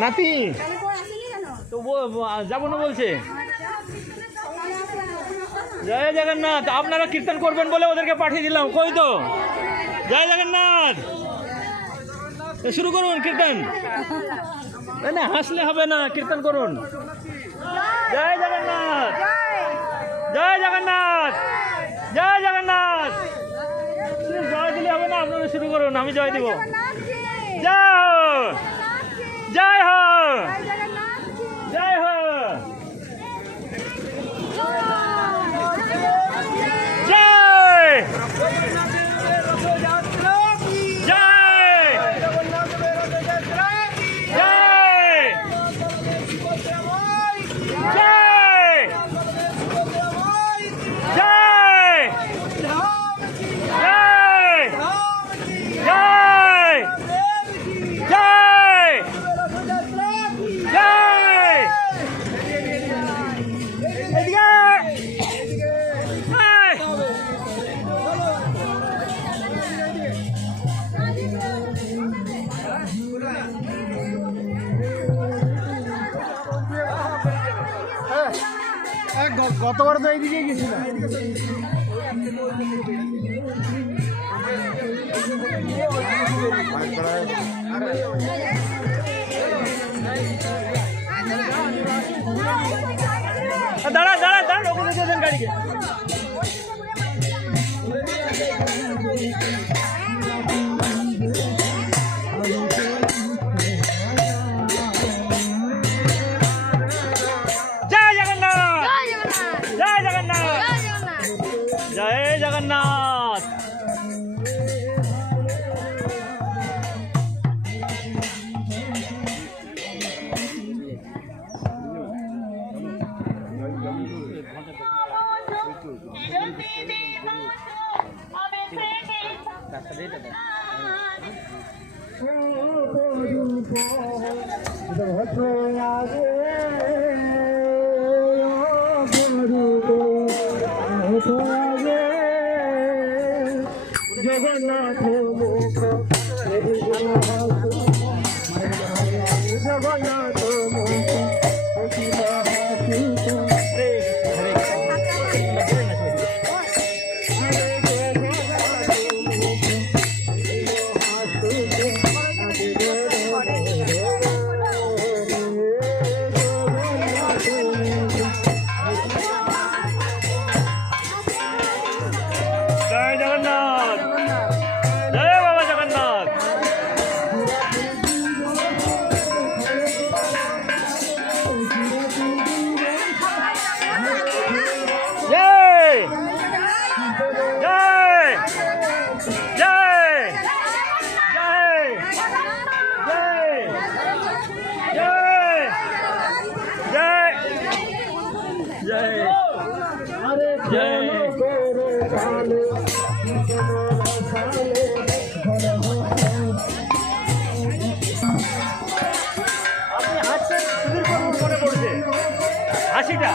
নাতি তো যাবো না বলছে। জয় জগন্নাথ। আপনারা কীর্তন করবেন বলে ওদেরকে পাঠিয়ে দিলাম। কই তো জয় জগন্নাথ, শুরু করুন কীর্তন। না হাসলে হবে না, কীর্তন করুন। জয় জগন্নাথ, জয় জগন্নাথ, জয় জগন্নাথ। জয় দিলে হবে না, আপনারা শুরু করুন, আমি জয় দিব। জয় হো, জয় হো, জয় হো, জয় গতবার তো এইদিকে গেছিলাম। দাঁড়া দাঁড়া দাঁড়া, ওখানে দেন গাড়িকে। जय जगन्नाथ। जगन्नाथ मुख जगन्नाथ मुख হাসিটা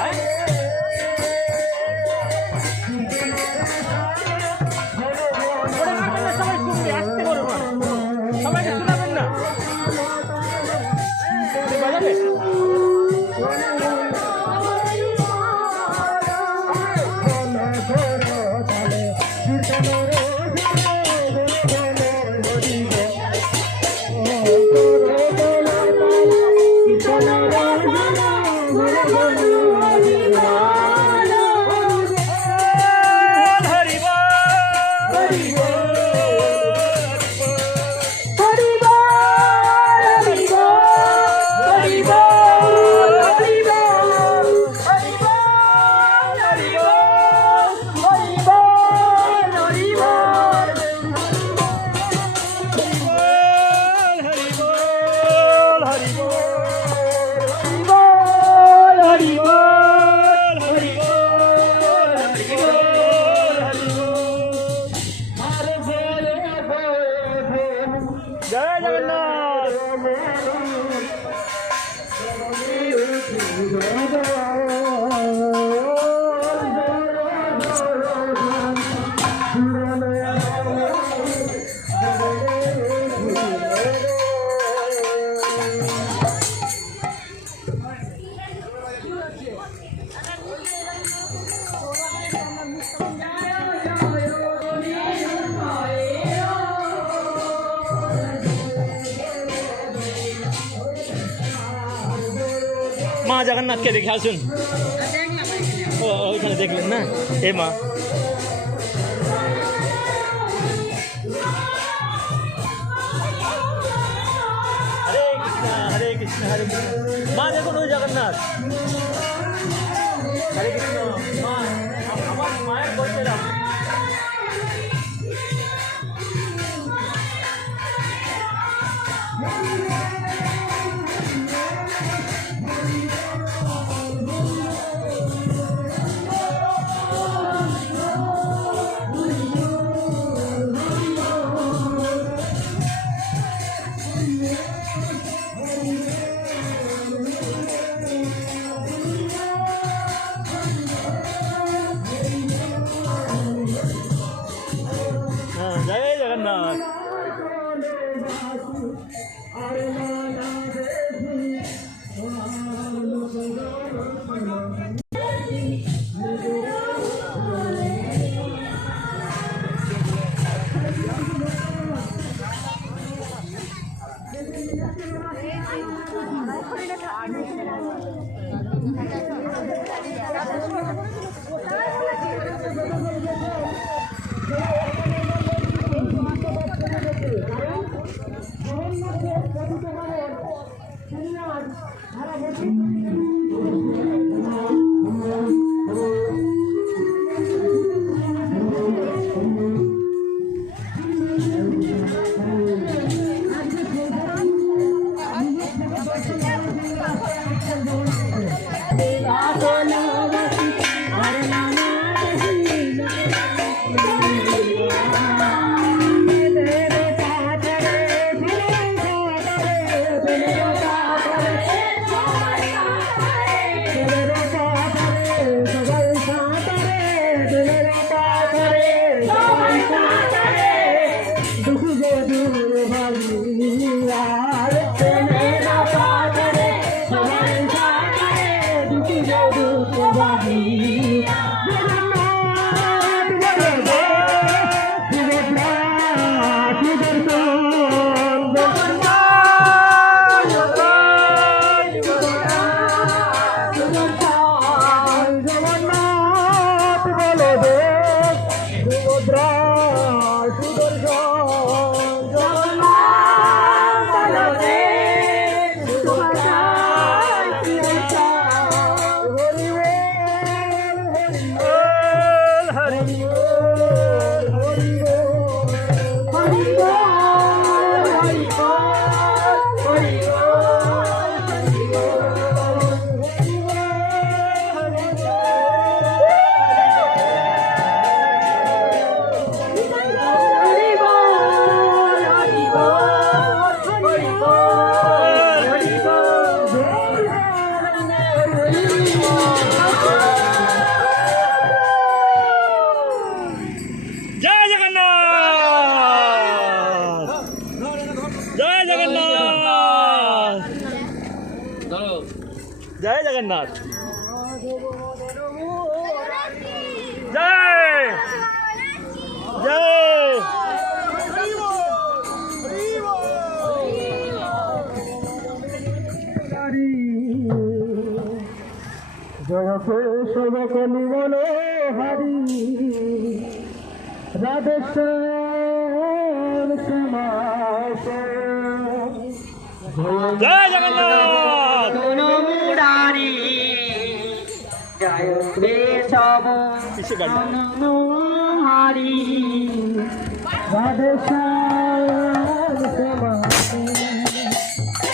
সবাইকে শোনাবেন না, বাজাবে। Oh মা জগন্নাথকে দেখে আসুন। ও ওইখানে দেখলেন না? এ মা, হরে কৃষ্ণ হরে কৃষ্ণ। মা দেখুন ওই জগন্নাথ। হরে কৃষ্ণ। মা, আমার মায়ের বলতে দাও। জয় জগন্নাথ। जय जगन्नाथ। जय जय जय केशव कलिमल हरि राधे श्याम समास जय जगन्नाथ। जय केशव हरि राधे श्याम समास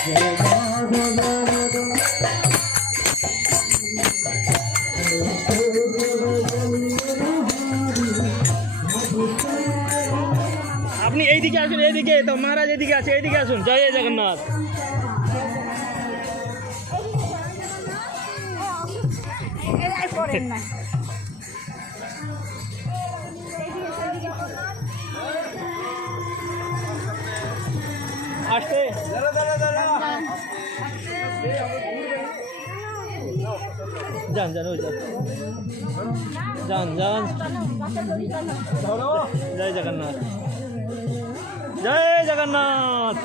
जय माधव আপনি এইদিকে আসুন, এইদিকে তো মহারাজ এদিকে আছে, এইদিকে আসুন। জয় জগন্নাথ। আসতে যান যান ওই যান যান জয় জগন্নাথ। जय जगन्नाथ।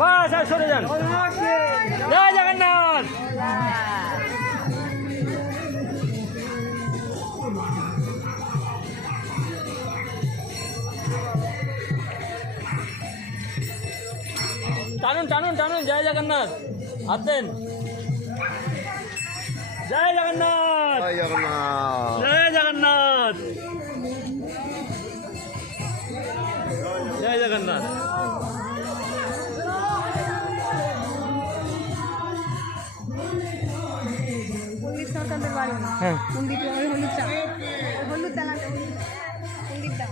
বাস আর সরে যান। জয় জগন্নাথ। টানুন টানুন টানুন, জয় জগন্নাথ, হাত দেন। জয় জগন্নাথ, জয় জগন্নাথ। জয় জগন্নাথ, জয় জগন্নাথ। পণ্ডিত সরকারদের বাড়ি হ্যাঁ পণ্ডিত হলুদ চা হলুদ দালাতে পণ্ডিত দা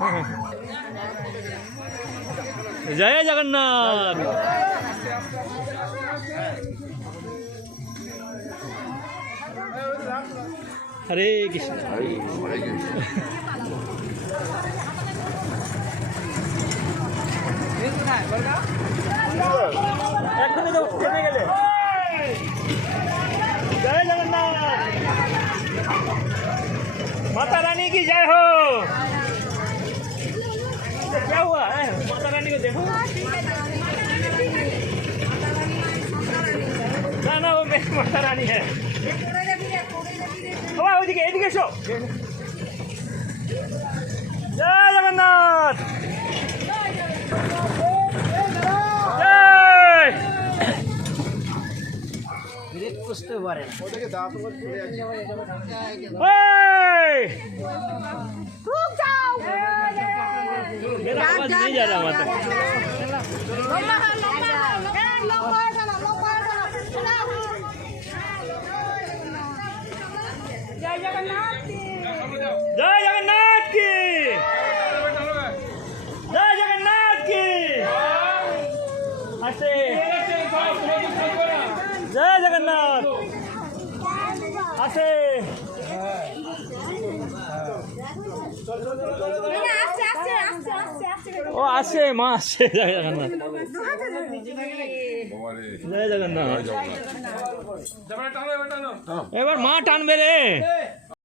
হ্যাঁ। জয় জগন্নাথ। হরে কৃষ্ণ। এক্ষুনি তো থেমে গেলে। जय जगन्नाथ, माता रानी की जय हो। क्या हुआ है? माता रानी को देखो ना ना, वो मेरी माता रानी है। ওইদিকে এদিকে এসো। জয় জগন্নাথ, জয়। বুঝতে পারে না ओए! रुक जाओ मेरा आवाज नहीं जा रहा वहाँ तक। जय जगन्नाथ की जय जगन्नाथ की, जय जगन्नाथ की। हंसे। जय जगन्नाथ, हंसे। आस्ते आस्ते आस्ते आस्ते आस्ते ও আসছে, মা আসছে। জয় জগন্নাথ, জয় জগন্নাথ। এবার মা টানবে রে।